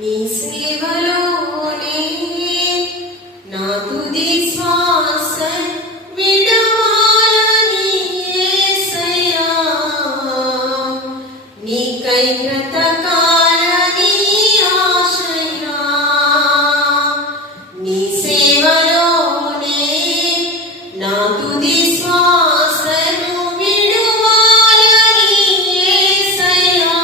నీ సేవలోనే నా తుది శ్వాస విడవాలని యేసయ్యా, నీకై బ్రతకాలని ఆశయ్యా. నీ సేవలోనే నా తుది శ్వాసను విడువాలని యేసయ్యా,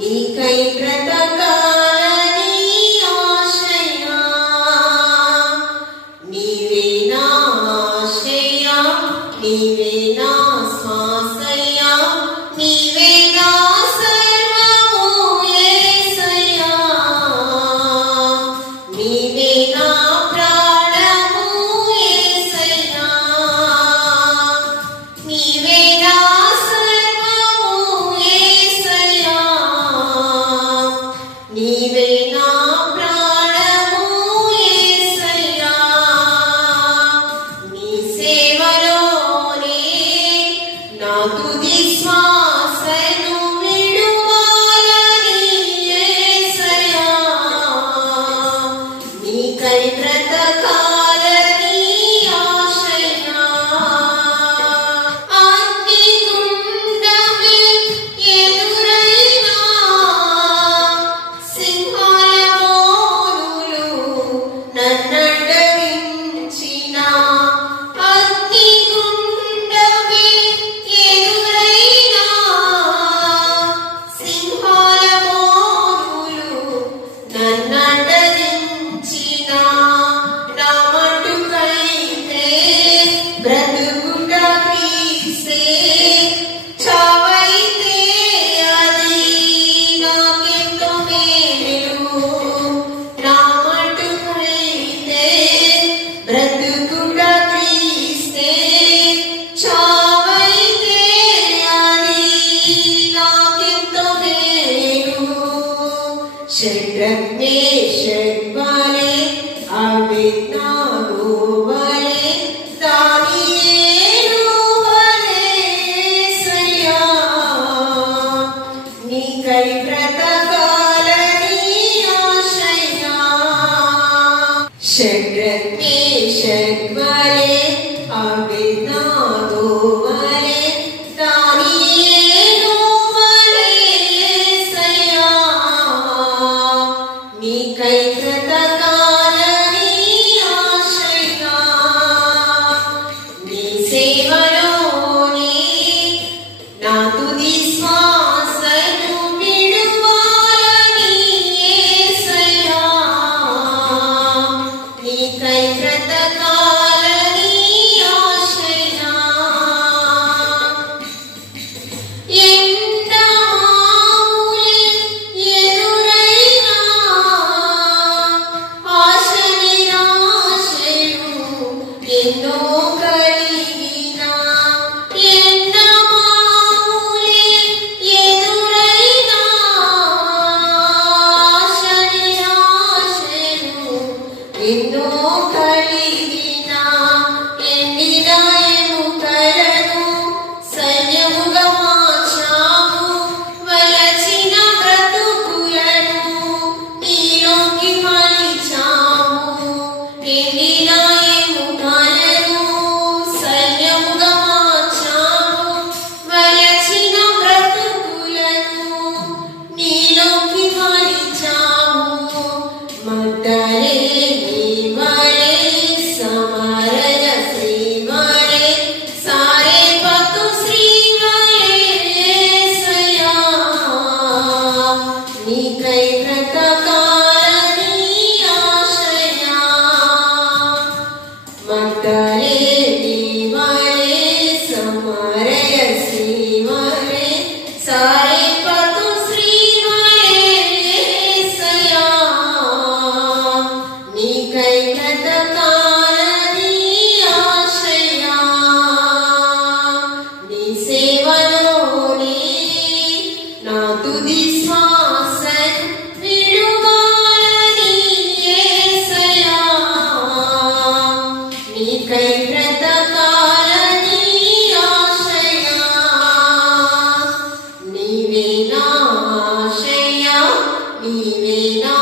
నీకై బ్రతకాలని ఆశయ్యా. నీవే నా ఆశయ్యా, నీవే నా శ్వాసయ్యా, నీవే నా సర్వము యేసయ్యా. నీవే నా ప్రాణము యేసయ్యా, నీవే నా సర్వము యేసయ్యా, నీవే నా ప్రాణము యేసయ్యా. నీ సేవలోనే నా తుది శ్వాసను విడువాలని యేసయ్యా, నీకై బ్రతకాలని ఆశయ్యా. అగ్నిగుండమే ఎదురైనా, సింహాల మోనులు నన్నడ్డగించినా, అగ్నిగుండమే ఎదురైనా, సింహాల మోనులు నన్నడ్డగించినా, నా మట్టుకైతే బ్రతుకుట క్రీస్తే, చావైతే అది నాకెంతో మేలు. నా మట్టుకైతే బ్రతుకుట క్రీస్తే, చావైతే అది నాకెంతో మేలు. శద్రక్ మేషక్ వలె అబేద్నెగో వలె దానియేలు వలె యేసయ్యా, నీకై బ్రతకాలని ఆశయ్యా. శద్రక్ మేషక్ వలె అబేద్నెగో వలె దానియేలు వలె యేసయ్యా, నీకై బ్రతకాలని ఆశయ్యా. నీ సేవలోనే నా తుది శ్వాసను విడువాలని యేసయ్యా, నీకై బ్రతకాలని ఆశయ్యా. ఎండమావులే ఎదురైనా, ఆశ నిరాశలు ఎన్నో కలిగినా, ఎండమావులే ఎదురైనా, ఆశ నిరాశలు ఎన్నో కలిగినా, ఎండిన ఎముకలను సైన్యముగా మార్చావు, వలచిన బ్రతుకులను నీలోకి మలిచావు. ఎండిన ఎముకలను సైన్యముగా మార్చావు, వలచిన బ్రతుకులను నీలోకి మలిచావు. మగ్దలేని వలె, సమరయ శ్రీ వలె, సారెపతు శ్రీ వలె యేసయ్యా, నీకై బ్రతకాలని ఆశయ్యా. మగ్దలేని వలె, సమరయ శ్రీ వలె, సారెపతు శ్రీ వలె యేసయ్యా, నీకై బ్రతకాలని ఆశయ్యా. నీ సేవలోనే నా తుది శ్వాసను విడు నీవే నా